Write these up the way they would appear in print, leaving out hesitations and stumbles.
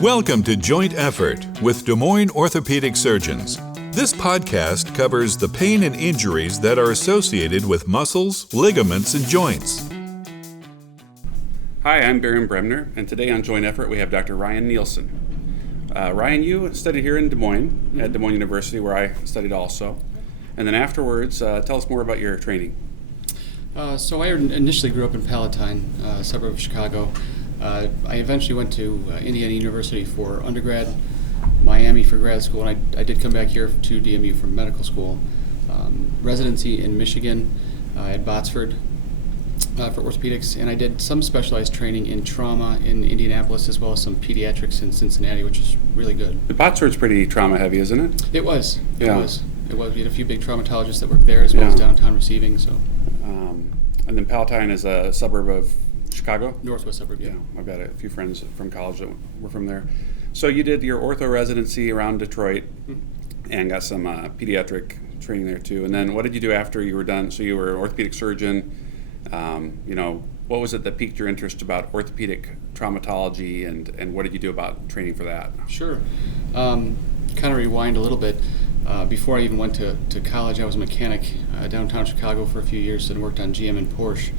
Welcome to Joint Effort with Des Moines Orthopaedic Surgeons. This podcast covers the pain and injuries that are associated with muscles, ligaments, and joints. Hi, I'm Darren Bremner, and today on Joint Effort we have Dr. Ryan Nielsen. Ryan, you studied here in Des Moines, at Des Moines University, where I studied also. And then afterwards, tell us more about your training. So I initially grew up in Palatine, a suburb of Chicago. I eventually went to Indiana University for undergrad, Miami for grad school, and I did come back here to DMU for medical school. Residency in Michigan at Botsford for orthopedics, and I did some specialized training in trauma in Indianapolis as well as some pediatrics in Cincinnati, which is really good. The Botsford's pretty trauma heavy, isn't it? It was. Yeah. It was. We had a few big traumatologists that worked there as well as downtown receiving. So. And then Palatine is a suburb of Chicago? Northwest suburb, yeah. I've got a few friends from college that were from there. So you did your ortho residency around Detroit and got some pediatric training there too. And then what did you do after you were done? So you were an orthopedic surgeon. What was it that piqued your interest about orthopedic traumatology, and what did you do about training for that? Sure. Kind of rewind a little bit. Before I even went to college, I was a mechanic downtown Chicago for a few years and worked on GM and Porsche.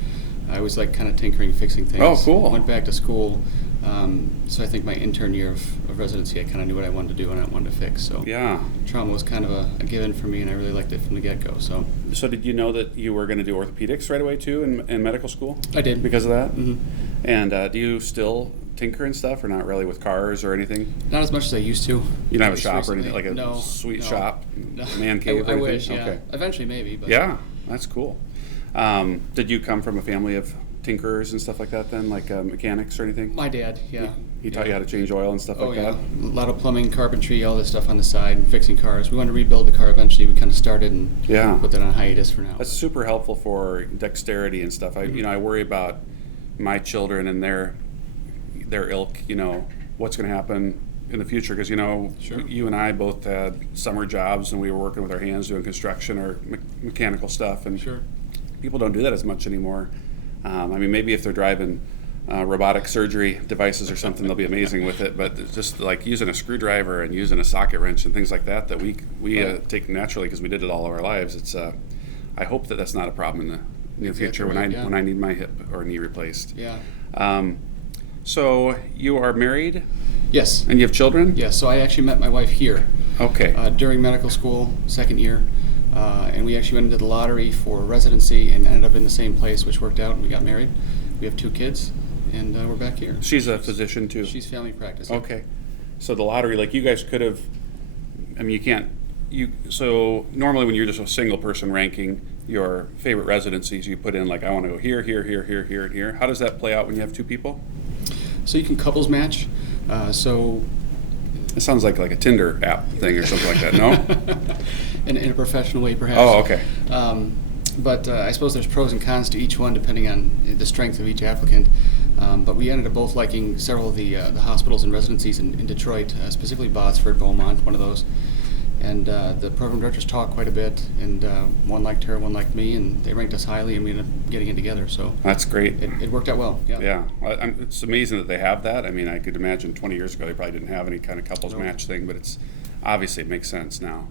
I was like kind of tinkering, fixing things. Oh, cool. Went back to school. So I think my intern year of residency, I kind of knew what I wanted to do and I wanted to fix. So yeah, trauma was kind of a given for me, and I really liked it from the get-go. So did you know that you were going to do orthopedics right away too in medical school? I did. Because of that? Mm-hmm. And do you still tinker and stuff, or not really with cars or anything? Not as much as I used to. You don't have a shop recently. or anything, like a sweet shop, man cave? I wish, yeah. Okay. Eventually, maybe. But. Yeah, that's cool. Did you come from a family of tinkerers and stuff like that then, like mechanics or anything? My dad, yeah. He taught you how to change oil and stuff like that? A lot of plumbing, carpentry, all this stuff on the side, and fixing cars. We wanted to rebuild the car eventually. We kind of started and put that on hiatus for now. That's super helpful for dexterity and stuff. I worry about my children and their ilk, what's going to happen in the future, because Sure. You and I both had summer jobs and we were working with our hands doing construction or mechanical stuff, and Sure. people don't do that as much anymore. Maybe if they're driving robotic surgery devices or something, they'll be amazing with it, but it's just like using a screwdriver and using a socket wrench and things like that we take naturally because we did it all of our lives. It's I hope that that's not a problem in the near future when I need my hip or knee replaced. Yeah. So you are married? Yes. And you have children? Yes. So I actually met my wife here. Okay. During medical school, second year, and we actually went into the lottery for residency and ended up in the same place, which worked out, and we got married. We have 2 kids, and we're back here. She's a physician too? She's family practice. Okay. So the lottery, like you guys could have, you can't, so normally when you're just a single person ranking your favorite residencies, you put in like, I want to go here, here, here, here, here, and here. How does that play out when you have 2 people? So you can couples match. It sounds like a Tinder app thing or something like that, no? in a professional way, perhaps. Oh, okay. But I suppose there's pros and cons to each one depending on the strength of each applicant. But we ended up both liking several of the hospitals and residencies in Detroit, specifically Botsford, Beaumont, one of those. And the program directors talked quite a bit, and one liked her, one liked me, and they ranked us highly, and we ended up getting it together. So that's great. It worked out well. Yeah. Yeah. It's amazing that they have that. I could imagine 20 years ago they probably didn't have any kind of couples match thing, but it's obviously it makes sense now.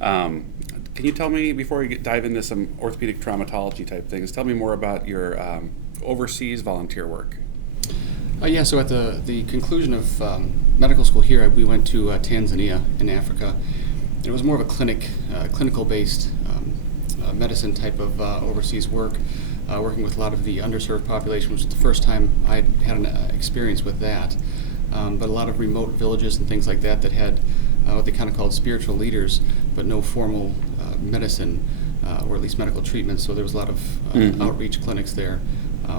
Can you tell me, before we dive into some orthopedic traumatology type things, tell me more about your overseas volunteer work? So at the conclusion of medical school here, we went to Tanzania in Africa. It was more of a clinical-based medicine type of overseas work, working with a lot of the underserved population, which was the first time I had an experience with that. But a lot of remote villages and things like that had what they kind of called spiritual leaders, but no formal medicine, or at least medical treatment. So there was a lot of outreach clinics there,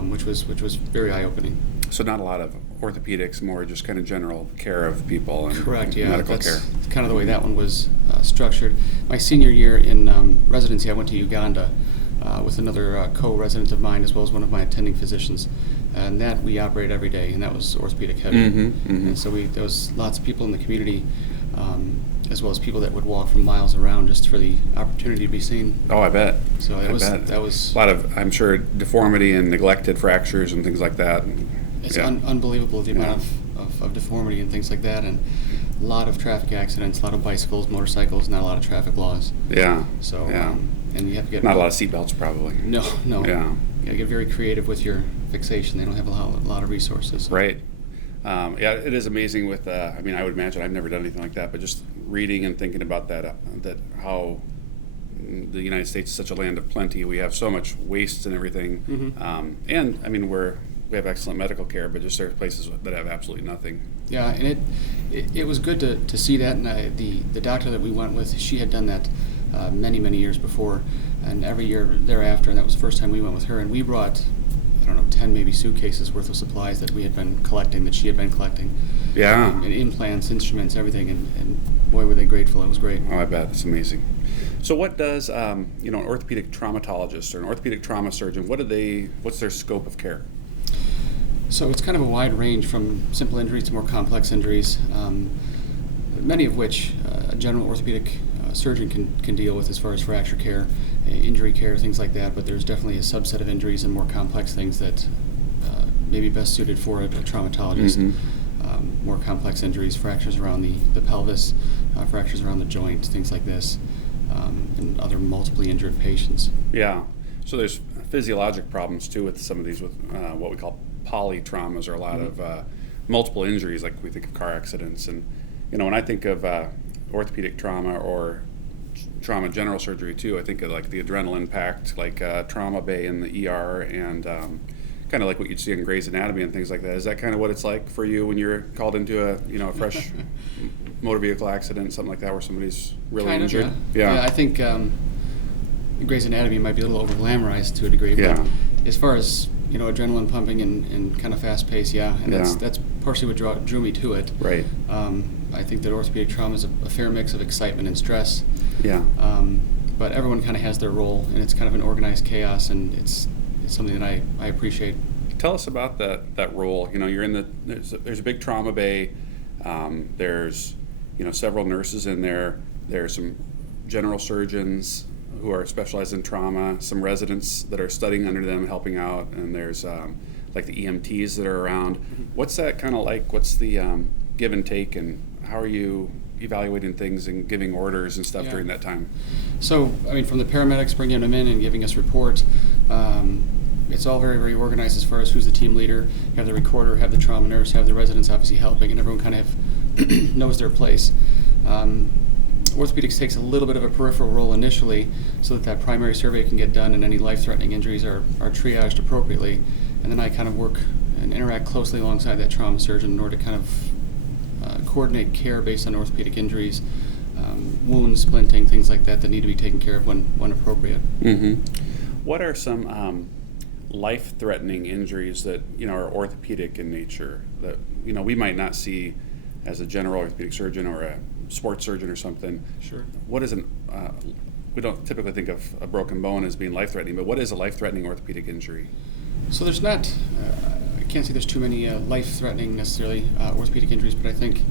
which was very eye-opening. So not a lot of orthopedics, more just kind of general care of people and correct, yeah, medical that's care. Kind of the way that one was structured. My senior year in residency, I went to Uganda with another co-resident of mine, as well as one of my attending physicians, and that we operated every day, and that was orthopedic heavy. And so there was lots of people in the community, as well as people that would walk from miles around just for the opportunity to be seen. Oh, I bet. So that was a lot of, I'm sure, deformity and neglected fractures and things like that. It's unbelievable the amount of of deformity and things like that, and a lot of traffic accidents, a lot of bicycles, motorcycles, not a lot of traffic laws. Yeah. So, yeah. And you have to get Not a lot of seatbelts, probably. No. Yeah. You got to get very creative with your fixation. They don't have a lot of resources. Right. Yeah, it is amazing with, I mean, I would imagine, I've never done anything like that, but just reading and thinking about that how the United States is such a land of plenty. We have so much waste and everything. Mm-hmm. And, I mean, we have excellent medical care, but just there are places that have absolutely nothing. Yeah, and it was good to see that. And the doctor that we went with, she had done that many years before, and every year thereafter, and that was the first time we went with her, and we brought, I don't know, 10 maybe suitcases worth of supplies that we had been collecting, that she had been collecting. Yeah. And implants, instruments, everything, and boy, were they grateful. It was great. Oh, I bet. It's amazing. So what does, an orthopedic traumatologist or an orthopedic trauma surgeon, what's their scope of care? So it's kind of a wide range from simple injuries to more complex injuries, many of which a general orthopedic surgeon can deal with as far as fracture care, injury care, things like that, but there's definitely a subset of injuries and more complex things that may be best suited for a traumatologist. Mm-hmm. More complex injuries, fractures around the pelvis, fractures around the joint, things like this, and other multiply injured patients. Yeah. So there's physiologic problems too with some of these, with what we call polytraumas, or a lot Mm-hmm. of multiple injuries, like we think of car accidents. And when I think of orthopedic trauma or trauma general surgery too, I think of like the adrenal impact, like trauma bay in the ER, and kind of like what you'd see in Grey's Anatomy and things like that. Is that kind of what it's like for you when you're called into a fresh motor vehicle accident, something like that, where somebody's really kind injured? of, yeah. I think Grey's Anatomy might be a little over glamorized to a degree, but as far as adrenaline pumping and kind of fast pace, and that's partially what drew me to it. Right. I think that orthopedic trauma is a fair mix of excitement and stress. Yeah. But everyone kind of has their role, and it's kind of an organized chaos, and it's something that I appreciate. Tell us about that role. You're in there's a big trauma bay. There's several nurses in there. There's some general surgeons who are specialized in trauma, some residents that are studying under them, helping out, and there's like the EMTs that are around. What's that kind of like? What's the give and take, and how are you evaluating things and giving orders and stuff during that time? So, I mean, from the paramedics bringing them in and giving us reports, it's all very, very organized as far as who's the team leader. You have the recorder, have the trauma nurse, have the residents obviously helping, and everyone kind of knows their place. Orthopedics takes a little bit of a peripheral role initially so that primary survey can get done and any life-threatening injuries are triaged appropriately. And then I kind of work and interact closely alongside that trauma surgeon in order to kind of coordinate care based on orthopedic injuries, wounds, splinting, things like that need to be taken care of when appropriate. Mm-hmm. What are some life-threatening injuries that are orthopedic in nature that we might not see as a general orthopedic surgeon or a sports surgeon or something? Sure. What is we don't typically think of a broken bone as being life-threatening, but what is a life-threatening orthopedic injury? So there's not, I can't say there's too many life-threatening necessarily orthopedic injuries, but I think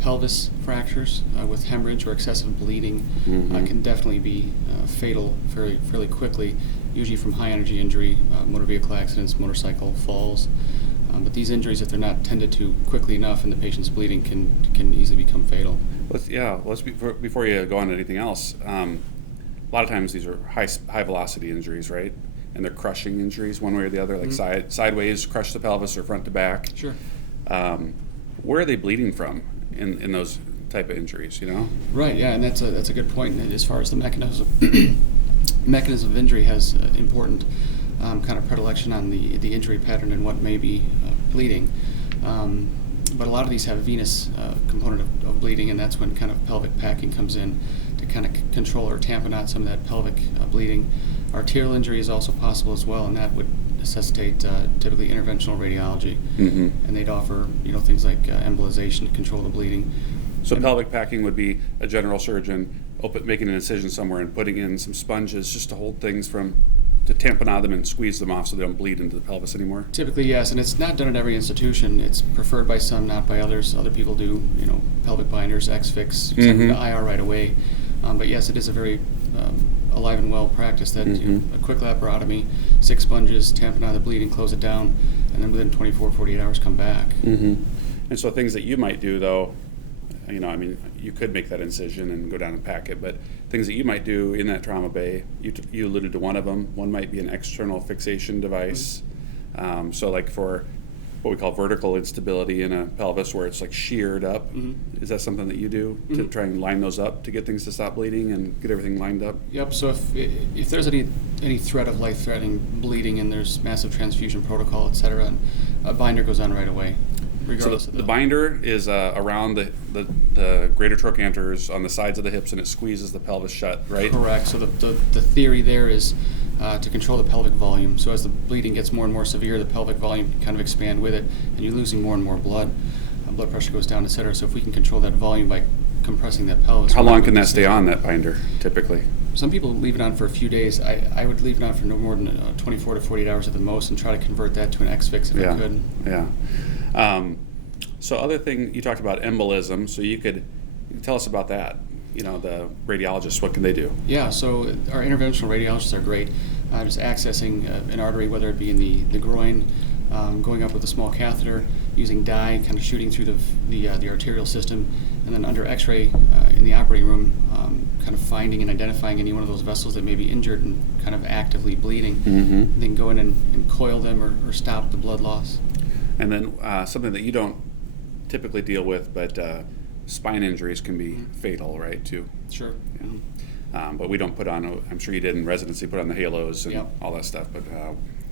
pelvis fractures with hemorrhage or excessive bleeding can definitely be fatal fairly quickly, usually from high-energy injury, motor vehicle accidents, motorcycle falls. But these injuries, if they're not tended to quickly enough and the patient's bleeding, can easily become fatal. Before you go on to anything else, a lot of times these are high velocity injuries, right? And they're crushing injuries one way or the other, like sideways, crush the pelvis, or front to back. Sure. Where are they bleeding from in those type of injuries, Right, yeah, and that's a good point. And as far as the mechanism of injury has important kind of predilection on the injury pattern and what may be bleeding. But a lot of these have a venous component of bleeding, and that's when kind of pelvic packing comes in to kind of control or tampen out some of that pelvic bleeding. Arterial injury is also possible as well, and that would necessitate typically interventional radiology. Mm-hmm. And they'd offer things like embolization to control the bleeding. So pelvic packing would be a general surgeon making an incision somewhere and putting in some sponges just to hold things to tamponade them and squeeze them off so they don't bleed into the pelvis anymore? Typically, yes, and it's not done at every institution. It's preferred by some, not by others. Other people do, pelvic binders, X-Fix, send them to IR right away. But yes, it is a very alive and well practice that a quick laparotomy, 6 sponges, tamponade the bleeding, close it down, and then within 24, 48 hours come back. Mm-hmm. And so things that you might do, though, you could make that incision and go down and pack it, but things that you might do in that trauma bay, you alluded to one of them. One might be an external fixation device. So like for what we call vertical instability in a pelvis where it's like sheared up. Is that something that you do to try and line those up to get things to stop bleeding and get everything lined up? Yep, so if there's any threat of life-threatening bleeding and there's massive transfusion protocol, et cetera, a binder goes on right away. So the binder is around the greater trochanters on the sides of the hips, and it squeezes the pelvis shut, right? Correct. So the theory there is to control the pelvic volume. So as the bleeding gets more and more severe, the pelvic volume can kind of expand with it, and you're losing more and more blood. Blood pressure goes down, et cetera. So if we can control that volume by compressing that pelvis. How long can that stay on, that binder, typically? Some people leave it on for a few days. I would leave it on for no more than 24 to 48 hours at the most and try to convert that to an X-fix if I could. Yeah. So other thing, you talked about embolism, so you could tell us about that. The radiologists, what can they do? Yeah, so our interventional radiologists are great. Just accessing an artery, whether it be in the groin, going up with a small catheter, using dye, kind of shooting through the arterial system, and then under X-ray in the operating room, kind of finding and identifying any one of those vessels that may be injured and kind of actively bleeding, and then go in and coil them or stop the blood loss. And then something that you don't typically deal with, but spine injuries can be fatal, right, too? Sure. Yeah. But we don't put on, I'm sure you did in residency, put on the halos and all that stuff, but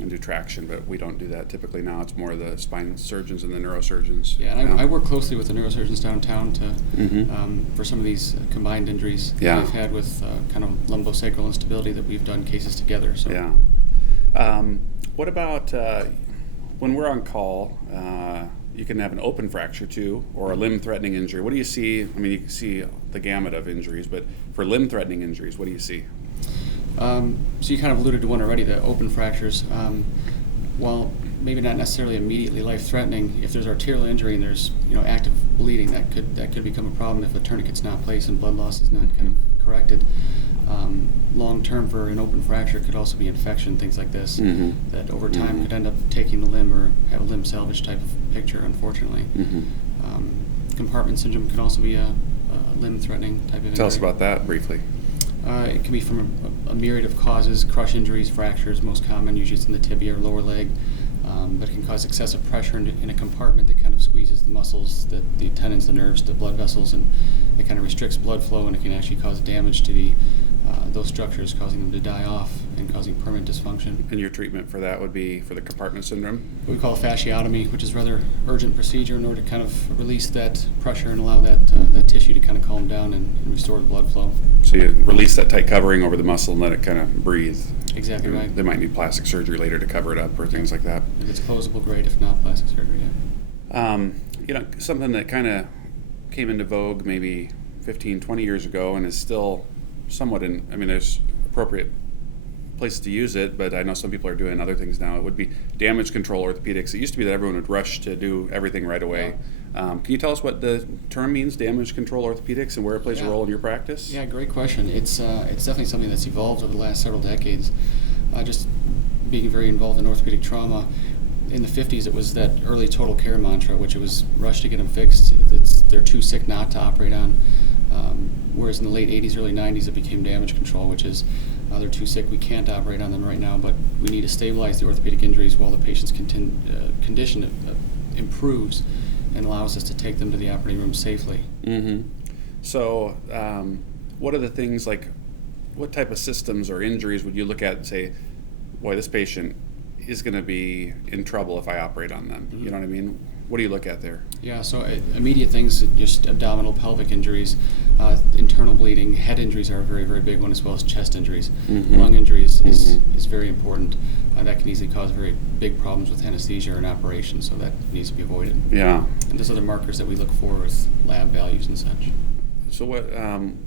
and do traction, but we don't do that typically now. It's more the spine surgeons and the neurosurgeons. Yeah, and I work closely with the neurosurgeons downtown to for some of these combined injuries that I've had with kind of lumbosacral instability that we've done cases together. So. Yeah. What about when we're on call, you can have an open fracture too, or a limb-threatening injury. What do you see? I mean, you can see the gamut of injuries, but for limb-threatening injuries, what do you see? So you kind of alluded to one already, the open fractures. While maybe not necessarily immediately life-threatening, if there's arterial injury and there's active bleeding, that could become a problem if a tourniquet's not placed and blood loss is not kind of corrected. Long-term for an open fracture could also be infection, things like this, that over time could end up taking the limb or have a limb salvage type of picture, unfortunately. Compartment syndrome can also be a limb-threatening type of injury. Tell us about that briefly. It can be from a myriad of causes: crush injuries, fractures, most common, usually it's in the tibia or lower leg. But it can cause excessive pressure in a compartment that kind of squeezes the muscles, the tendons, the nerves, the blood vessels, and it kind of restricts blood flow, and it can actually cause damage to those structures, causing them to die off and causing permanent dysfunction. And your treatment for that would be for the compartment syndrome? What we call a fasciotomy, which is a rather urgent procedure in order to kind of release that pressure and allow that tissue to kind of calm down and restore the blood flow. So you release that tight covering over the muscle and let it kind of breathe. Exactly right. They might need plastic surgery later to cover it up or things like that. If it's closable, great. If not, plastic surgery, Something that kind of came into vogue maybe 15, 20 years ago and is still somewhat there's appropriate places to use it, but I know some people are doing other things now. It would be damage control orthopedics. It used to be that everyone would rush to do everything right away. Can you tell us what the term means, damage control orthopedics, and where it plays a role in your practice? Yeah, great question. It's definitely something that's evolved over the last several decades. Just being very involved in orthopedic trauma, in the 50s it was that early total care mantra, which it was rush to get them fixed. They're too sick not to operate on. Whereas in the late 80s, early 90s, it became damage control, which is they're too sick, we can't operate on them right now, but we need to stabilize the orthopedic injuries while the patient's condition improves and allows us to take them to the operating room safely. So what are the things, like what type of systems or injuries would you look at and say, boy, this patient is going to be in trouble if I operate on them? You know what I mean? What do you look at there? Yeah, so immediate things, just abdominal, pelvic injuries, internal bleeding, head injuries are a very, very big one, as well as chest injuries. Lung injuries is very important. That can easily cause very big problems with anesthesia or an operation, so that needs to be avoided. Yeah. And there's other markers that we look for with lab values and such. So what,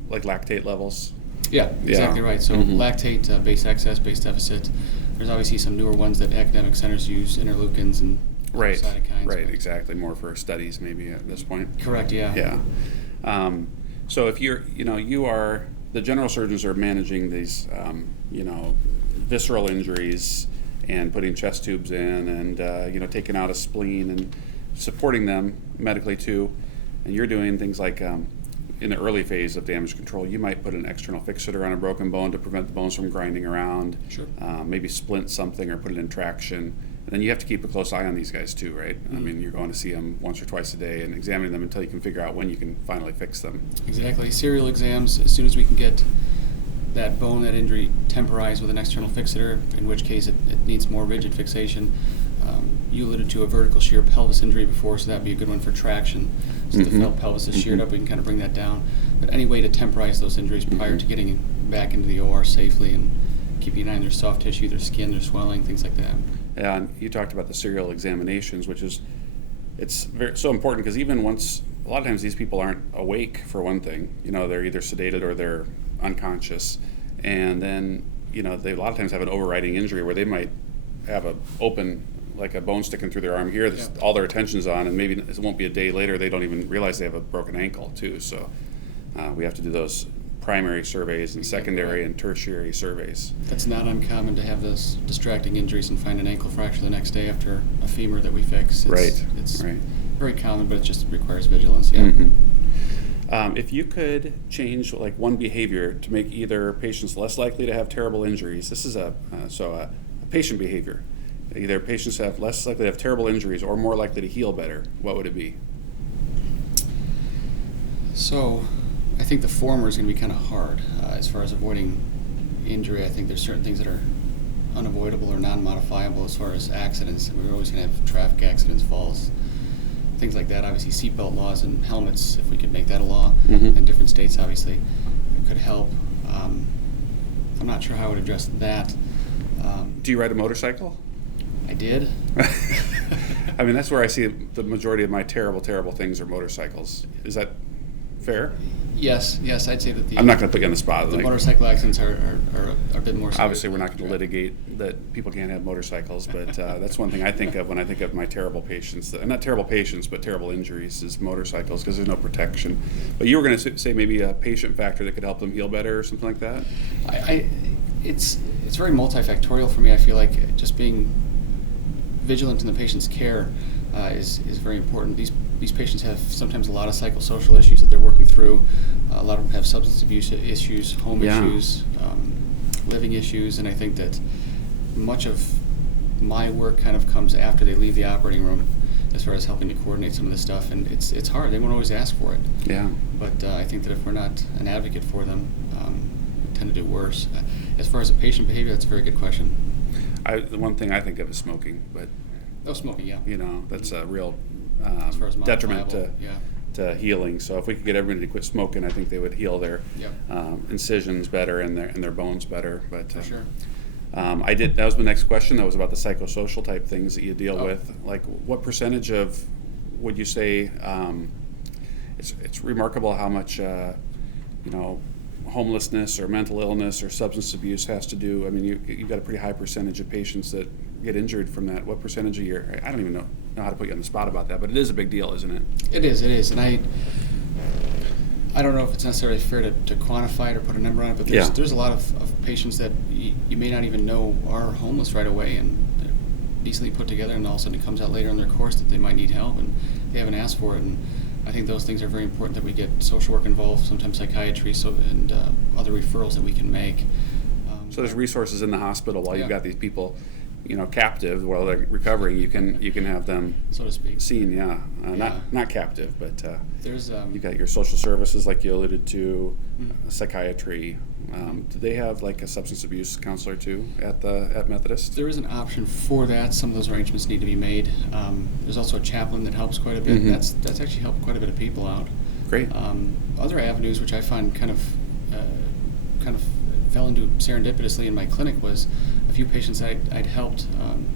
like lactate levels? Yeah, exactly right. So lactate, base excess, base deficit. There's obviously some newer ones that academic centers use, interleukins and cytokines. Right, exactly. More for studies maybe at this point. Correct, yeah. Yeah. So if you're, you are, the general surgeons are managing these, visceral injuries and putting chest tubes in and, taking out a spleen and supporting them medically too, and you're doing things like in the early phase of damage control, you might put an external fixator on a broken bone to prevent the bones from grinding around. Sure. Maybe splint something or put it in traction. And then you have to keep a close eye on these guys too, right? I mean, you're going to see them once or twice a day and examining them until you can figure out when you can finally fix them. Exactly. Serial exams, as soon as we can get that bone, that injury temporized with an external fixator, in which case it needs more rigid fixation. You alluded to a vertical shear pelvis injury before, so that'd be a good one for traction. So the pelvis is sheared up, we can kind of bring that down. But any way to temporize those injuries prior to getting back into the OR safely and keeping an eye on their soft tissue, their skin, their swelling, things like that. Yeah, and you talked about the serial examinations, which is so important because even once, a lot of times these people aren't awake for one thing. They're either sedated or they're unconscious, and then they a lot of times have an overriding injury where they might have a open, like a bone sticking through their arm here. All their attention's on, and maybe it won't be a day later they don't even realize they have a broken ankle too. So we have to do those primary surveys and secondary and tertiary surveys. It's not uncommon to have those distracting injuries and find an ankle fracture the next day after a femur that we fix. It's very common, but it just requires vigilance. Yeah. If you could change like one behavior to make either patients less likely to have terrible injuries, this is a patient behavior. Either patients have less likely to have terrible injuries or more likely to heal better, what would it be? So I think the former is going to be kind of hard. As far as avoiding injury, I think there's certain things that are unavoidable or non-modifiable as far as accidents. We're always going to have traffic accidents, falls, things like that. Obviously, seatbelt laws and helmets, if we could make that a law in different states, obviously, it could help. I'm not sure how I would address that. Do you ride a motorcycle? I did. I mean, that's where I see the majority of my terrible things are motorcycles. Is that fair? Yes, I'd say that I'm not going to put you on the spot. The motorcycle accidents are a bit more severe. Obviously, we're not going to litigate that people can't have motorcycles, but that's one thing I think of when I think of my terrible patients. Not terrible patients, but terrible injuries is motorcycles because there's no protection. But you were going to say maybe a patient factor that could help them heal better or something like that? It's very multifactorial for me. I feel like just being vigilant in the patient's care is very important. These patients have sometimes a lot of psychosocial issues that they're working through. A lot of them have substance abuse issues, home issues, living issues, and I think that much of my work kind of comes after they leave the operating room as far as helping to coordinate some of this stuff, and it's hard. They won't always ask for it. Yeah. But I think that if we're not an advocate for them, we tend to do worse. As far as the patient behavior, that's a very good question. The one thing I think of is smoking, but smoking, yeah. That's a real as far as detriment to healing. So if we could get everybody to quit smoking, I think they would heal their incisions better and their bones better. But for sure. That was the next question. That was about the psychosocial type things that you deal with. Like, what percentage of would you say? It's remarkable how much homelessness or mental illness or substance abuse has to do. I mean, you've got a pretty high percentage of patients that get injured from that. What percentage of your? I don't even know how to put you on the spot about that, but it is a big deal, isn't it? It is, and I don't know if it's necessarily fair to quantify it or put a number on it, but there's a lot of patients that you may not even know are homeless right away, and they're decently put together, and all of a sudden it comes out later in their course that they might need help, and they haven't asked for it. And I think those things are very important that we get social work involved, sometimes psychiatry, and other referrals that we can make. So there's resources in the hospital while you've got these people, captive while they're recovering. You can have them, so to speak, seen. Not captive, but there's you've got your social services like you alluded to, psychiatry. Do they have like a substance abuse counselor too at Methodist? There is an option for that. Some of those arrangements need to be made. There's also a chaplain that helps quite a bit. That's actually helped quite a bit of people out. Great. Other avenues which I find kind of fell into serendipitously in my clinic was a few patients I'd helped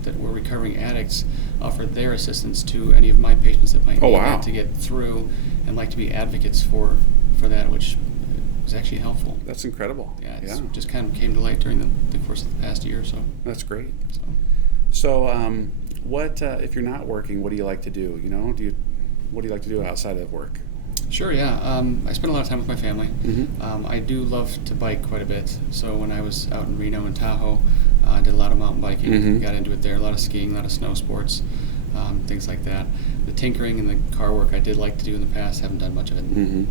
that were recovering addicts offered their assistance to any of my patients that might need that to get through, and like to be advocates for that, which was actually helpful. That's incredible. Yeah, it just kind of came to light during the course of the past year or so. That's great. So what if you're not working, what do you like to do? What do you like to do outside of work? Sure, yeah. I spend a lot of time with my family. I do love to bike quite a bit. So when I was out in Reno and Tahoe, I did a lot of mountain biking, got into it there, a lot of skiing, a lot of snow sports. things like that. The tinkering and the car work I did like to do in the past. Haven't done much of it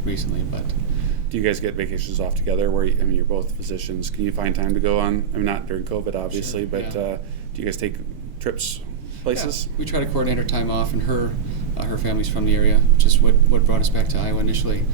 recently, but. Do you guys get vacations off together? Where you're both physicians. Can you find time to go on? I mean, not during COVID, obviously, Sure, but do you guys take trips places? Yeah, we try to coordinate our time off, and her family's from the area, which is what brought us back to Iowa initially.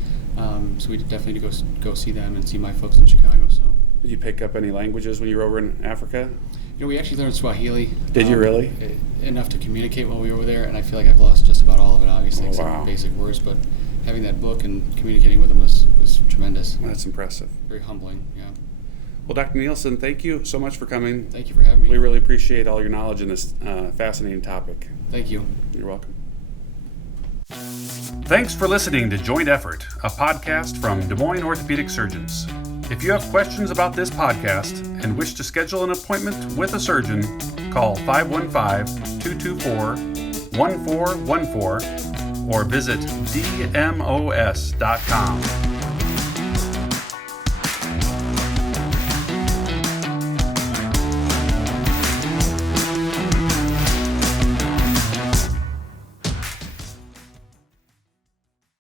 So we definitely go see them and see my folks in Chicago. So. Did you pick up any languages when you were over in Africa? We actually learned Swahili. Did you really? Enough to communicate while we were over there, and I feel like I've lost just about all of it, obviously, except wow. basic words, but having that book and communicating with them was tremendous. That's impressive. Very humbling, yeah. Well, Dr. Nielsen, thank you so much for coming. Thank you for having me. We really appreciate all your knowledge in this fascinating topic. Thank you. You're welcome. Thanks for listening to Joint Effort, a podcast from Des Moines Orthopaedic Surgeons. If you have questions about this podcast and wish to schedule an appointment with a surgeon, call 515-224-1414 or visit dmos.com.